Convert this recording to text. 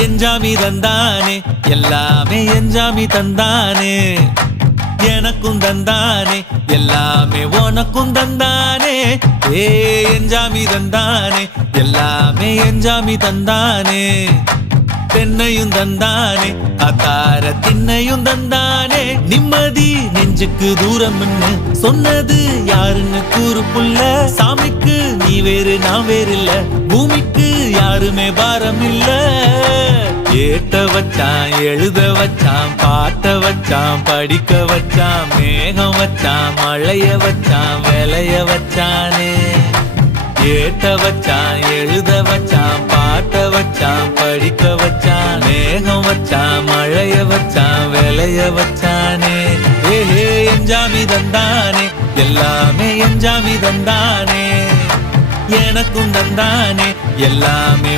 எஞ்சாமி தந்தானே எல்லாமே எஞ்சாமி தந்தானே எனக்கும் தந்தானே எல்லாமே உனக்கும் தந்தானே ஏ எஞ்சாமி தந்தானே எல்லாமே எஞ்சாமி தந்தானே தென்னையும் தந்தானே அத்தார திண்ணையும் தந்தானே நிம்மதி நெஞ்சுக்கு தூரம்னு சொன்னது யாருன்னு கூறு புள்ள சாமிக்கு நீ வேறு நான் வேறு இல்ல பூமிக்கு யாருமே பாரம் இல்ல ஏட்ட வச்சான் எழுத வச்சான் பாட்ட வச்சான் படிக்க வச்சான் மேகம் வச்சான் மழைய வச்சான் விளைய வச்சானே ஏட்ட வச்சான் எழுத வச்சான் பாட்ட வச்சான் படிக்க வச்சான் மேகம் வச்சான் மழைய வச்சான் விளைய வச்சானே ஏஹே எஞ்சாமி தந்தானே எல்லாமே எஞ்சாமி தந்தானே எனக்கும் தந்தானே எல்லாமே